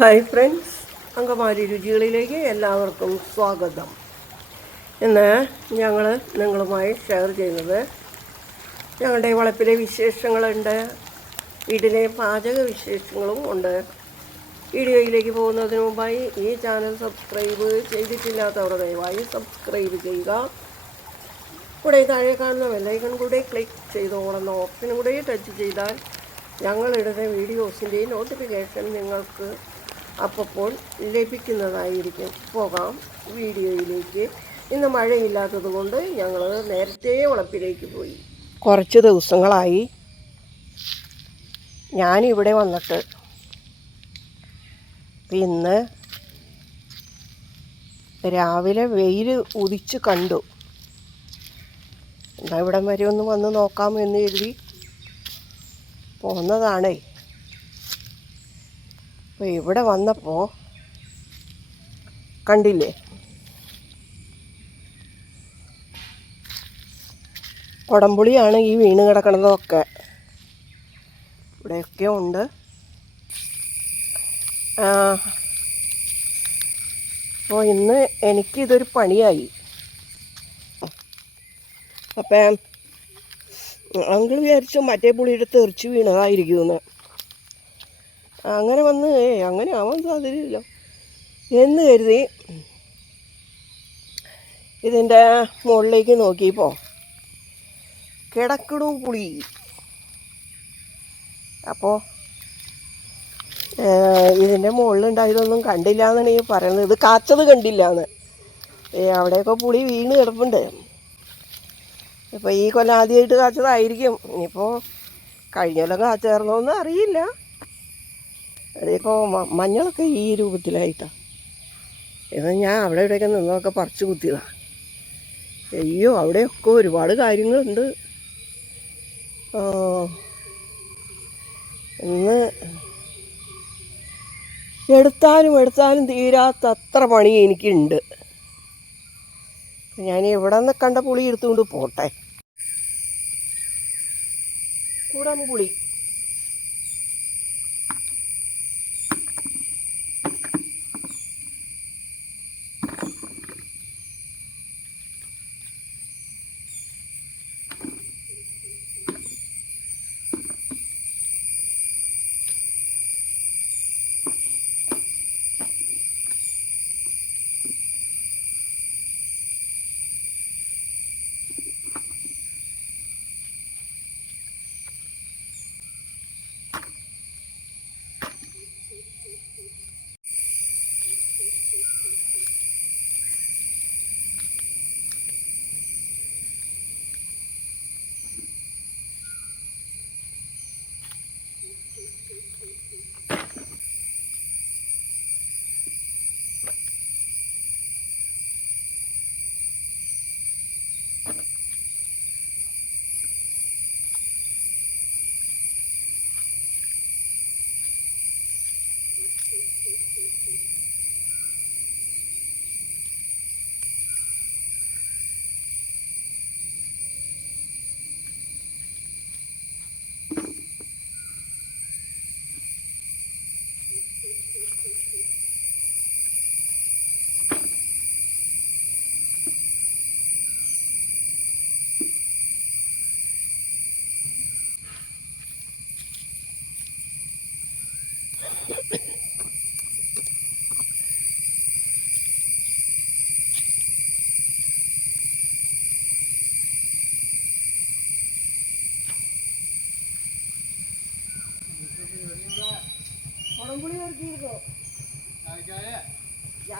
Hi friends അങ്കമാരി രുചികളിലേക്ക് എല്ലാവർക്കും സ്വാഗതം. ഇന്ന് ഞങ്ങൾ നിങ്ങളുമായി ഷെയർ ചെയ്യുന്നത് ഞങ്ങളുടെ വളപ്പിലെ വിശേഷങ്ങളുണ്ട് വീട്ടിലെ പാചക വിശേഷങ്ങളും ഉണ്ട്. വീഡിയോയിലേക്ക് പോകുന്നതിന് മുമ്പായി ഈ ചാനൽ സബ്സ്ക്രൈബ് ചെയ്തിട്ടില്ലാത്തവർ ദയവായി സബ്സ്ക്രൈബ് ചെയ്യുക. കൂടെ താഴെ കാണുന്ന വെല്ലൈക്കൺ കൂടെ ക്ലിക്ക് ചെയ്തോളുന്ന ഓപ്ഷനും കൂടെ ടച്ച് ചെയ്താൽ ഞങ്ങളിടുന്ന വീഡിയോസിന്റെ നോട്ടിഫിക്കേഷൻ നിങ്ങൾക്ക് അപ്പോൾ ലഭിക്കുന്നതായിരിക്കും. പോകാം വീഡിയോയിലേക്ക്. ഇന്ന് മഴയില്ലാത്തത് കൊണ്ട് ഞങ്ങൾ നേരത്തെ വളപ്പിലേക്ക് പോയി. കുറച്ച് ദിവസങ്ങളായി ഞാനിവിടെ വന്നിട്ട്. ഇന്ന് രാവിലെ വെയിൽ ഉദിച്ച് കണ്ടു. എന്നാൽ ഇവിടം വരെ ഒന്ന് വന്ന് നോക്കാം എന്ന് കരുതി. പോന്നതാണേ. അപ്പോൾ ഇവിടെ വന്നപ്പോൾ കണ്ടില്ലേ? കൊടംപുളിയാണ് ഈ വീണ് കിടക്കണതൊക്കെ. ഇവിടെയൊക്കെ ഉണ്ട്. അപ്പോൾ ഇന്ന് എനിക്കിതൊരു പണിയായി. അപ്പം അങ്കിൾ വിചാരിച്ചു മറ്റേ പുളിയുടെ തെറിച്ച് വീണതായിരിക്കുമെന്ന്. അങ്ങനെ വന്ന് അങ്ങനെ ആവാൻ സാധ്യതയില്ല. എന്ന് കരുതി ഇതിന്റെ മുകളിലേക്ക് നോക്കിയപ്പോൾ കിടക്കണു പുളി. അപ്പോൾ ഇതിന്റെ മുകളിലുണ്ടായതൊന്നും കണ്ടില്ല എന്നാണ് ഈ പറയുന്നത്. ഇത് കാച്ചത് കണ്ടില്ല എന്ന് അവിടെയൊക്കെ പുളി വീണ് കിടപ്പുണ്ട്. ഇപ്പോൾ ഈ കൊല്ലം ആദ്യമായിട്ട് കാച്ചതായിരിക്കും. ഇനിയിപ്പോൾ കഴിഞ്ഞ കൊല്ലം കാച്ചായിരുന്നോന്ന് അറിയില്ല അതിപ്പോൾ മഞ്ഞളൊക്കെ ഈ രൂപത്തിലായിട്ടാണ് എന്നാൽ ഞാൻ അവിടെ ഇവിടെയൊക്കെ നിന്നൊക്കെ പറിച്ചു കുത്തിയതാണ് അയ്യോ അവിടെയൊക്കെ ഒരുപാട് കാര്യങ്ങളുണ്ട്. ഇന്ന് എടുത്താലും എടുത്താലും തീരാത്ത അത്ര പണി എനിക്കുണ്ട്. ഞാൻ എവിടെ നിന്ന് കണ്ട പുളി എടുത്തുകൊണ്ട് പോട്ടെ. കുടംപുളി കുടംപുളി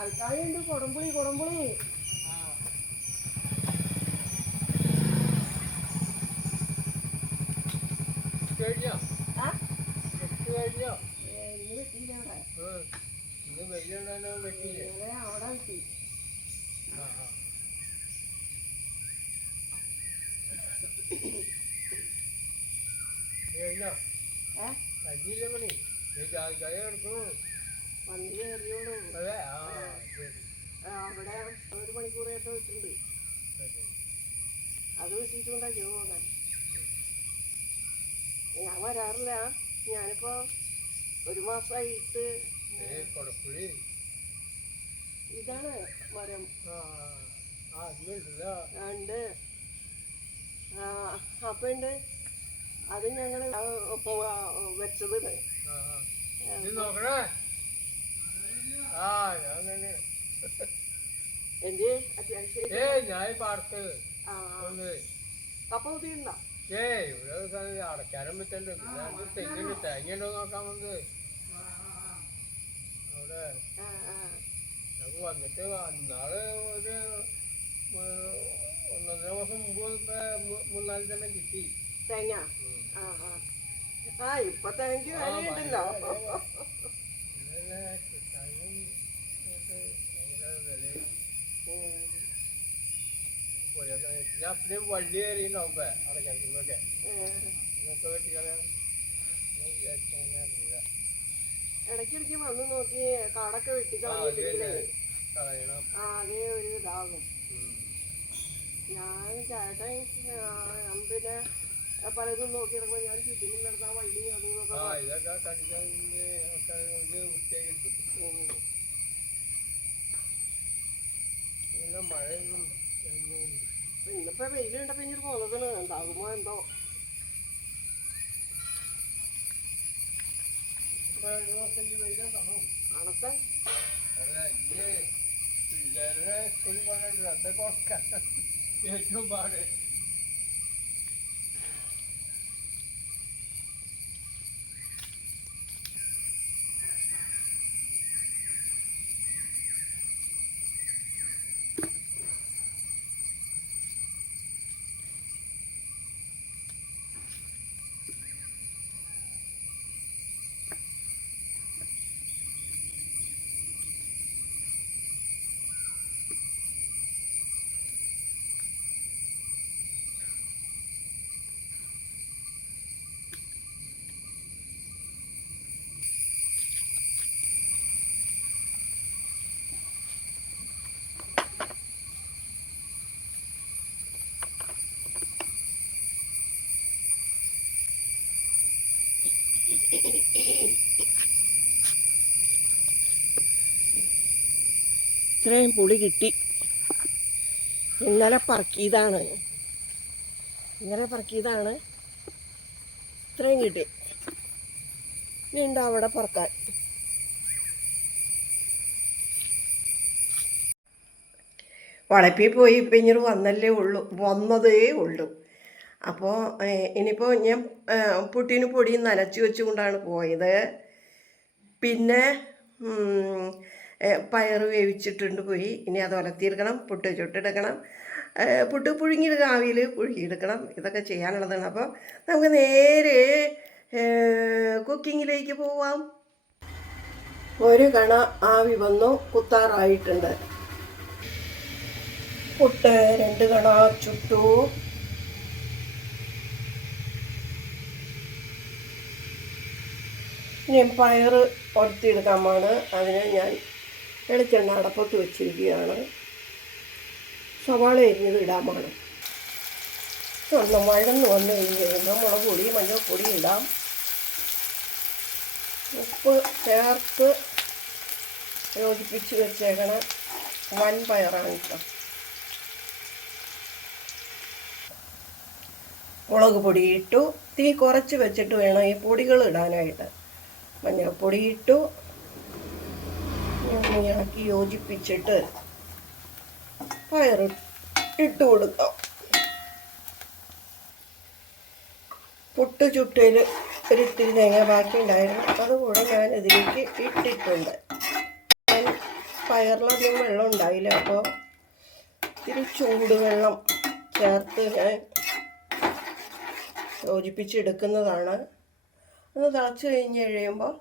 ജാൽക്കായുണ്ട് കുടംപുളി കുടംപുളി. ആ? ഏ, ഇന്ന് വെട്ടിയില്ല അവിടെ ഇന്നലെ അവിടെ വെട്ടി. ഏ? പന്നി കയറിയോളൂ. അവിടെ ഒരു മണിക്കൂറായിട്ട് വെച്ചിട്ടുണ്ട്. അത് വെട്ടിയിട്ടുണ്ടാ ജോ പോകാൻ ഞാൻ വരാറില്ല. ഞാനിപ്പോ ഒരു മാസമായിട്ട് ഇതാണ് മരം. ഉണ്ട്. അപ്പൊ ഉണ്ട്. അത് ഞങ്ങൾ വെച്ചത്. നോക്കണേ. ആ ഞാൻ തന്നെ. എന്ത്? അത്യാവശ്യം ഏ ഞാൻ പാടത്ത് ഒന്ന്. കപ്പ കുത്തിയിട്ടുണ്ടോ? ഏ ഇവിടെ ഒരു സാധനം അടയ്ക്കാനും പറ്റണ്ട് തെങ്ങിന് തേങ്ങയുണ്ടോ നോക്കാൻ വന്നത്. അവിടെ. നമുക്ക് വന്നിട്ട് അന്നാൾ ഒരു ഒന്നൊന്നര മാസം മുമ്പ് മൂന്നാൽ തന്നെ കിട്ടി. തേങ്ങ? ആ ഇപ്പൊ തേങ്ങയ്ക്ക് വിലയുണ്ടല്ലോ. ഞാൻ അപ്പഴും വള്ളി കയറിയിട്ടുണ്ടാവും ഇപ്പൊ അവിടെ കഴിക്കുമ്പോഴൊക്കെ വിചാരിച്ചു അങ്ങനെ ഇടയ്ക്കിടയ്ക്ക് വന്ന് നോക്കി കാടൊക്കെ വെട്ടി കളയണം. ആകെ ഒരു ഇതാകും. ഞാൻ ചേട്ടൻ പിന്നെ പലതും നോക്കിയിറങ്ങുമ്പോൾ ഞാൻ ചുറ്റിനും നടത്താൻ വണ്ടി അതും. പിന്നെ മഴയൊന്നും ഇന്നിപ്പോ വെയിൽ കണ്ടപ്പോ ഇഞ്ഞിട്ട് പോന്നതാണ് എന്താകുമോ എന്തോ? ഈ പിള്ളേരുടെ സ്കൂളിൽ പറഞ്ഞിട്ട് അതൊക്കെ ഏറ്റവും പാട്. ഇത്രയും പുളി കിട്ടി. ഇന്നലെ പറക്കിയതാണ്. ഇന്നലെ പറക്കിയതാണ്. ഇത്രയും കിട്ടി. വീണ്ടും അവിടെ പറക്കാൻ. വളപ്പിൽ പോയി ഇപ്പം ഇങ്ങനെ വന്നല്ലേ ഉള്ളൂ. വന്നതേ ഉള്ളൂ. അപ്പോൾ ഇനിയിപ്പോൾ ഞാൻ പുട്ടിന് പൊടി നനച്ച് വെച്ചുകൊണ്ടാണ് പോയത്. പിന്നെ പയറ് വേവിച്ചിട്ടുണ്ട് പോയി ഇനി അത് ഉലത്തിയെടുക്കണം പുട്ട് ചുട്ടെടുക്കണം. പുട്ട് പുഴുങ്ങിയെടുക്കുക ആവിയിൽ പുഴുങ്ങിയെടുക്കണം ഇതൊക്കെ ചെയ്യാനുള്ളതാണ്. അപ്പോൾ നമുക്ക് നേരെ കുക്കിങ്ങിലേക്ക് പോവാം. ഒരു കണ ആവി വന്നു കുത്താറായിട്ടുണ്ട്. പുട്ട് രണ്ട് കണ ചുട്ടു. ഇനി പയർ ഉരത്തിയെടുക്കാമാണ് അതിന് ഞാൻ വെളിച്ചെണ്ണ അടപ്പത്ത് വെച്ചിരിക്കുകയാണ്. സവാള എരിഞ്ഞത് ഇടാമാണ്. ഒന്ന് വഴന്ന് വന്നു കഴിഞ്ഞ് കഴിയുമ്പോൾ മുളക് പൊടി മഞ്ഞൾപ്പൊടി ഇടാം. ഉപ്പ് ചേർത്ത് യോജിപ്പിച്ച് വെച്ചേക്കണ വൻപയറാണ് ഇഷ്ടം മുളക് പൊടി ഇട്ടു. തീ കുറച്ച് വെച്ചിട്ട് വേണം ഈ പൊടികൾ ഇടാനായിട്ട്. മഞ്ഞൾപ്പൊടി ഇട്ടു. ഇളക്കി യോജിപ്പിച്ചിട്ട് പയർ ഇട്ട് കൊടുക്കാം. പുട്ട് ചുട്ടയിൽ ഒരു ഇത്തിരി തേങ്ങ ബാക്കി ഉണ്ടായിരുന്നു അതുകൂടെ ഞാൻ ഇതിലേക്ക് ഇട്ടിട്ടുണ്ട്. ഞാൻ പയറിലധികം വെള്ളം ഉണ്ടായില്ല. അപ്പോൾ ഇത്തിരി ചൂടുവെള്ളം ചേർത്ത് ഞാൻ യോജിപ്പിച്ചെടുക്കുന്നതാണ്. ഒന്ന് തിളച്ച് കഴിഞ്ഞ് കഴിയുമ്പോൾ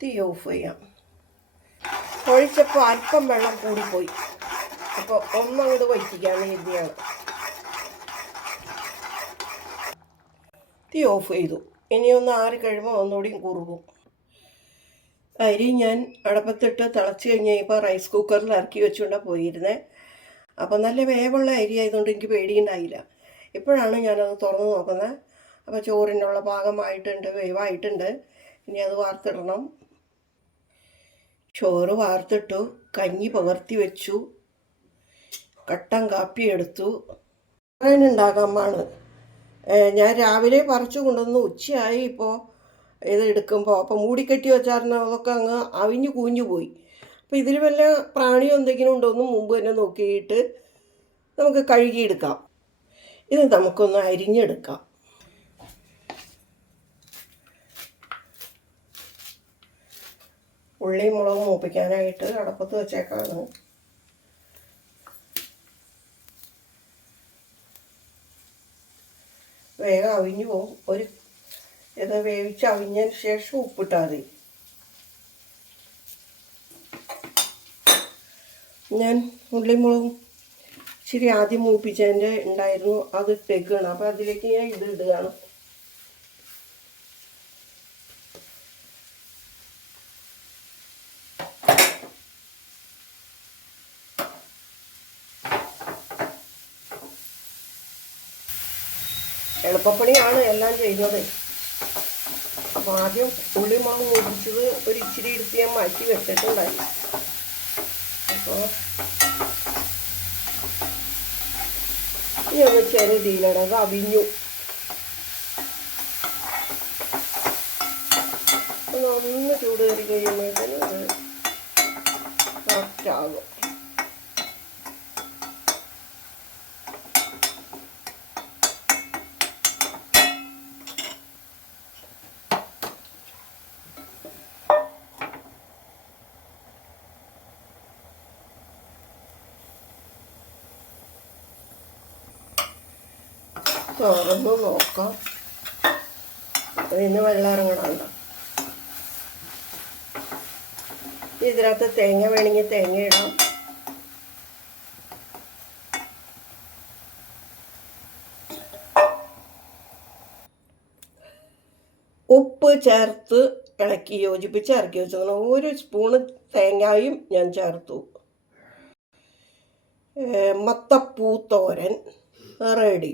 തീ ഓഫ് ചെയ്യാം. ഒഴിച്ചപ്പോൾ അല്പം വെള്ളം കൂടിപ്പോയി. അപ്പോൾ ഒന്നങ്ങോട്ട് വറ്റിക്കാന്ന് കരുതിയാണ്. തീ ഓഫ് ചെയ്തു. ഇനി ഒന്ന് ആറി കഴിയുമ്പോൾ ഒന്നുകൂടിയും കുറുകും. അരി ഞാൻ അടപ്പത്തിട്ട് തിളച്ച് കഴിഞ്ഞ് ഇപ്പോൾ റൈസ് കുക്കറിൽ ഇറക്കി വെച്ചുകൊണ്ടാണ് പോയിരുന്നത് അപ്പോൾ നല്ല വേവുള്ള അരി ആയതുകൊണ്ട് എനിക്ക് പേടിയുണ്ടായില്ല. ഇപ്പോഴാണ് ഞാനത് തുറന്ന് നോക്കുന്നത്. അപ്പോൾ ചോറിനുള്ള പാകമായിട്ടുണ്ട് വേവായിട്ടുണ്ട്. ഇനി അത് വാർത്തിടണം. ചോറ് വാർത്തിട്ടു കഞ്ഞി പകർത്തി വെച്ചു കട്ടൻ കാപ്പി എടുത്തു. പറയാനുണ്ടാകാമാണ് ഞാൻ രാവിലെ പറിച്ചു കൊണ്ടുവന്ന്. ഉച്ചയായി ഇപ്പോൾ ഇത് എടുക്കുമ്പോൾ അപ്പോൾ മൂടിക്കെട്ടി വെച്ചായിരുന്നു. അതൊക്കെ അങ്ങ് അവിഞ്ഞു കൂഞ്ഞു പോയി. അപ്പോൾ ഇതിൽ വല്ല പ്രാണിയോ എന്തെങ്കിലും ഉണ്ടോ എന്ന് മുമ്പ് തന്നെ നോക്കിയിട്ട് നമുക്ക് കഴുകിയെടുക്കാം. ഇത് നമുക്കൊന്ന് അരിഞ്ഞെടുക്കാം. ഉള്ളിയും മുളകും മൂപ്പിക്കാനായിട്ട് അടപ്പത്ത് വെച്ചേക്കാണ്. വേഗം അവിഞ്ഞു പോകും ഒരു ഇത് വേവിച്ച് അവിഞ്ഞതിന് ശേഷം ഉപ്പിട്ടാൽ മതി. ഞാൻ ഉള്ളിമുളകും ഇച്ചിരി ആദ്യം മൂപ്പിച്ചതിന്റെ ഉണ്ടായിരുന്നു. അത് ഇട്ടേക്കാണ്. അപ്പോൾ അതിലേക്ക് ഞാൻ ഇത് ഇടുകയാണ്. എളുപ്പപ്പണിയാണ് എല്ലാം ചെയ്യുന്നത് അപ്പോൾ ആദ്യം ഉള്ളിമുളക് മുടിച്ചത് ഒരു ഇച്ചിരി എടുത്ത് ഞാൻ മാറ്റി വെച്ചിട്ടുണ്ടായി. അപ്പോൾ ഇനി ഒന്ന് അത് അവിഞ്ഞു. ഒന്ന് ചൂട് കയറി കഴിയുമ്പോഴത്തേനും അത് കറക്റ്റ് തുറന്ന് നോക്കാം അതിന് വെള്ളം ഇറങ്ങണമല്ലോ ഇതിനകത്ത് തേങ്ങ വേണമെങ്കിൽ തേങ്ങ ഇടാം. ഉപ്പ് ചേർത്ത് ഇളക്കി യോജിപ്പിച്ച് ഇറക്കി വെച്ചു ഒരു സ്പൂണ് തേങ്ങായും ഞാൻ ചേർത്തു. മത്തപ്പൂത്തോരൻ മത്തപ്പൂ തോരൻ റെഡി.